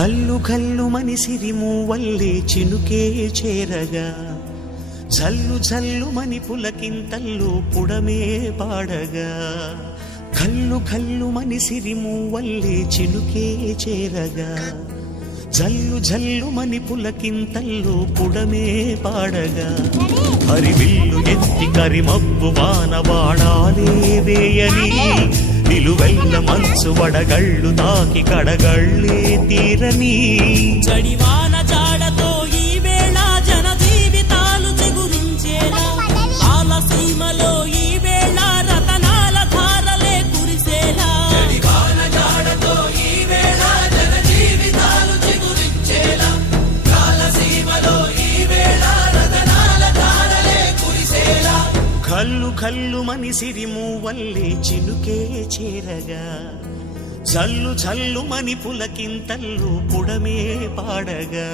కల్లు కల్లు మని సిరిమూవల్లే చినుకే చేరగా జల్లు జల్లు మని పులకింతల్లు పుడమే పాడగా కల్లు కల్లు మని సిరిమూవల్లే చినుకే చేరగా జల్లు జల్లు మని పులకింతల్లు పుడమే పాడగా హరివిల్లు ఎత్తి కరిమబ్బు వానవాడాలే వేయని నిలువెల్ల మంచు వడగళ్ళు తాకి కడగళ్ళే తీరని జడివాన జాడతో ఈ వేళ జన జీవితాలు చిగురించేలా ఆలసీమలో ఈ వేళ రతనాల ధారలే కురిసేలా జడివాన జాడతో ఈ వేళ జన జీవితాలు చిగురించేలా ఆలసీమలో ఈ వేళ రతనాల ధారలే కురిసేలా కల్లు కల్లు మని సిరిమూవల్లే చినుకే చేరగా జల్లు జల్లు మని పులకింతల్లు పుడమే పాడగా